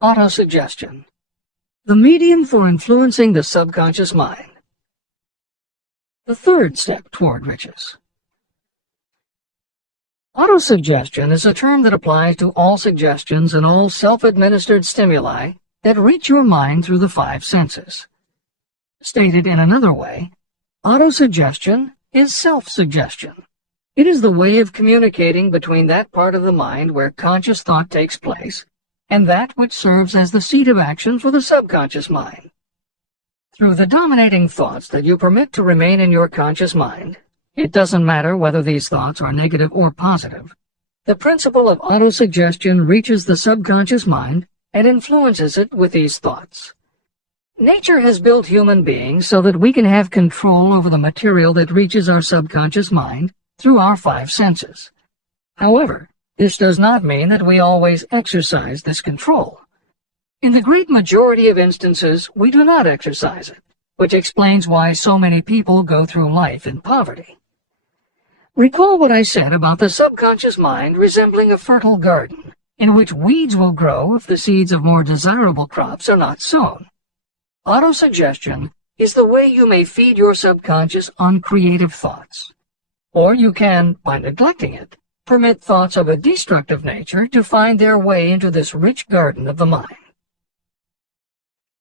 Autosuggestion, the medium for influencing the subconscious mind. The third step toward riches. Autosuggestion is a term that applies to all suggestions and all self-administered stimuli that reach your mind through the five senses. Stated in another way, autosuggestion is self-suggestion. It is the way of communicating between that part of the mind where conscious thought takes place and that which serves as the seat of action for the subconscious mind. Through the dominating thoughts that you permit to remain in your conscious mind, it doesn't matter whether these thoughts are negative or positive, the principle of autosuggestion reaches the subconscious mind and influences it with these thoughts. Nature has built human beings so that we can have control over the material that reaches our subconscious mind through our five senses. However, this does not mean that we always exercise this control. In the great majority of instances, we do not exercise it, which explains why so many people go through life in poverty. Recall what I said about the subconscious mind resembling a fertile garden, in which weeds will grow if the seeds of more desirable crops are not sown. Autosuggestion is the way you may feed your subconscious on creative thoughts. Or you can, by neglecting it, permit thoughts of a destructive nature to find their way into this rich garden of the mind.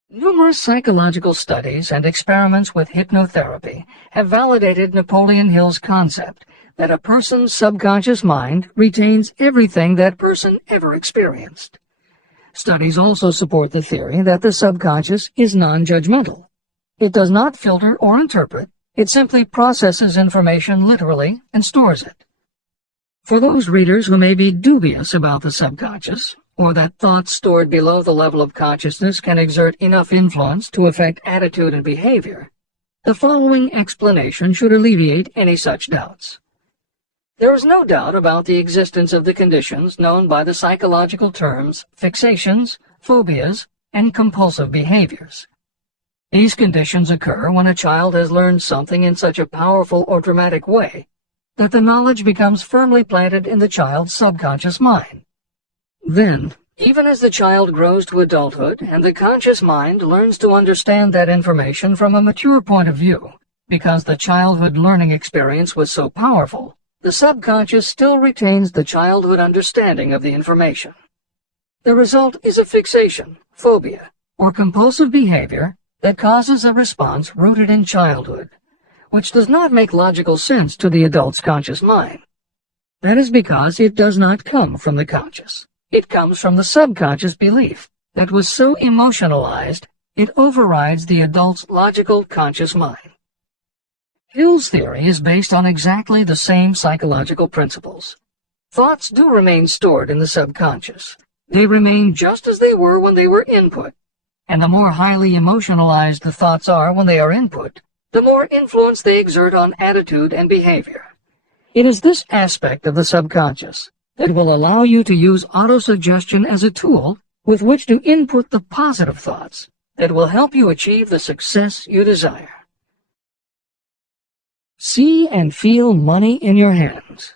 Numerous psychological studies and experiments with hypnotherapy have validated Napoleon Hill's concept that a person's subconscious mind retains everything that person ever experienced. Studies also support the theory that the subconscious is non-judgmental. It does not filter or interpret, it simply processes information literally and stores it. For those readers who may be dubious about the subconscious, or that thoughts stored below the level of consciousness can exert enough influence to affect attitude and behavior, the following explanation should alleviate any such doubts. There is no doubt about the existence of the conditions known by the psychological terms fixations, phobias, and compulsive behaviors. These conditions occur when a child has learned something in such a powerful or dramatic way that the knowledge becomes firmly planted in the child's subconscious mind. Then, even as the child grows to adulthood and the conscious mind learns to understand that information from a mature point of view, because the childhood learning experience was so powerful, the subconscious still retains the childhood understanding of the information. The result is a fixation, phobia, or compulsive behavior that causes a response rooted in childhood, which does not make logical sense to the adult's conscious mind. That is because it does not come from the conscious. It comes from the subconscious belief that was so emotionalized it overrides the adult's logical conscious mind. Hill's theory is based on exactly the same psychological principles. Thoughts do remain stored in the subconscious. They remain just as they were when they were input, and the more highly emotionalized the thoughts are when they are input, the more influence they exert on attitude and behavior. It is this aspect of the subconscious that will allow you to use autosuggestion as a tool with which to input the positive thoughts that will help you achieve the success you desire. See and feel money in your hands.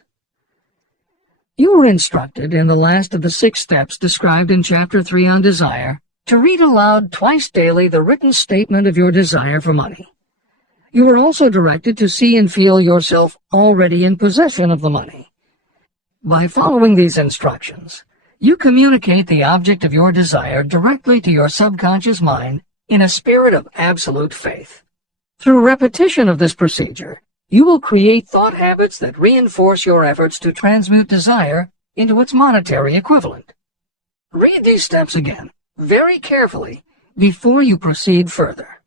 You were instructed in the last of the 6 steps described in Chapter 3 on desire to read aloud twice daily the written statement of your desire for money. You were also directed to see and feel yourself already in possession of the money. By following these instructions, you communicate the object of your desire directly to your subconscious mind in a spirit of absolute faith. Through repetition of this procedure, you will create thought habits that reinforce your efforts to transmute desire into its monetary equivalent. Read these steps again, very carefully, before you proceed further.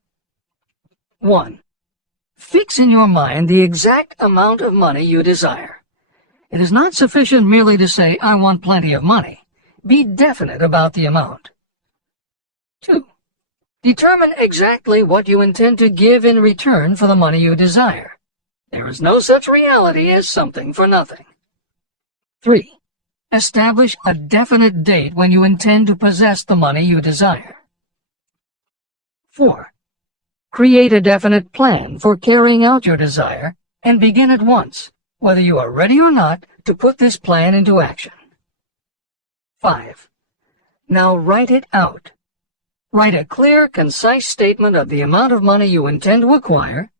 1. Fix in your mind the exact amount of money you desire. It is not sufficient merely to say, "I want plenty of money." Be definite about the amount. 2. Determine exactly what you intend to give in return for the money you desire. There is no such reality as something for nothing. 3. Establish a definite date when you intend to possess the money you desire. 4. Create a definite plan for carrying out your desire and begin at once, whether you are ready or not, to put this plan into action. 5. Now write it out. Write a clear, concise statement of the amount of money you intend to acquire,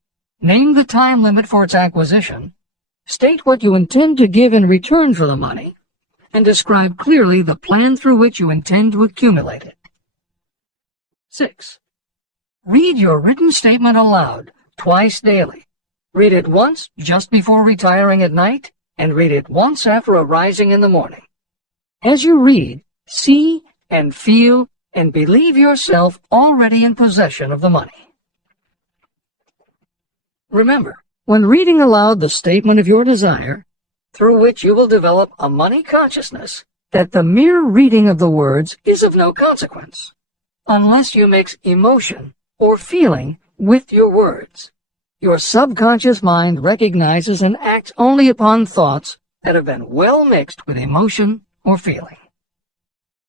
name the time limit for its acquisition, state what you intend to give in return for the money, and describe clearly the plan through which you intend to accumulate it. 6. Read your written statement aloud, twice daily. Read it once just before retiring at night, and read it once after arising in the morning. As you read, see and feel and believe yourself already in possession of the money. Remember, when reading aloud the statement of your desire, through which you will develop a money consciousness, that the mere reading of the words is of no consequence, unless you mix emotion or feeling with your words. Your subconscious mind recognizes and acts only upon thoughts that have been well mixed with emotion or feeling.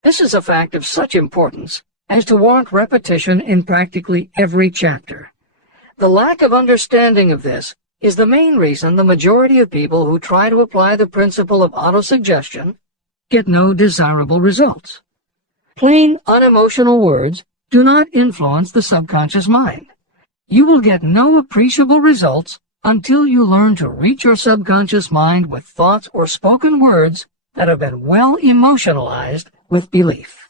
This is a fact of such importance as to warrant repetition in practically every chapter. The lack of understanding of this is the main reason the majority of people who try to apply the principle of autosuggestion get no desirable results. Plain, unemotional words do not influence the subconscious mind. You will get no appreciable results until you learn to reach your subconscious mind with thoughts or spoken words that have been well emotionalized with belief.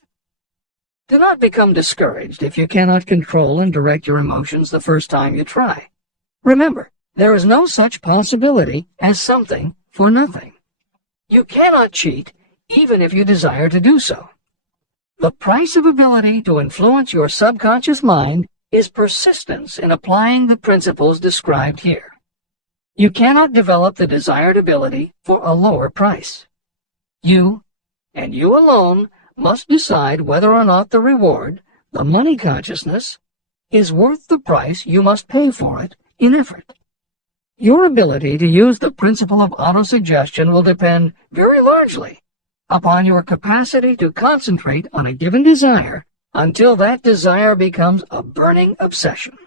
Do not become discouraged if you cannot control and direct your emotions the first time you try. Remember, there is no such possibility as something for nothing. You cannot cheat even if you desire to do so. The price of ability to influence your subconscious mind is persistence in applying the principles described here. You cannot develop the desired ability for a lower price. You, and you alone, must decide whether or not the reward, the money consciousness, is worth the price you must pay for it in effort. Your ability to use the principle of autosuggestion will depend very largely upon your capacity to concentrate on a given desire until that desire becomes a burning obsession.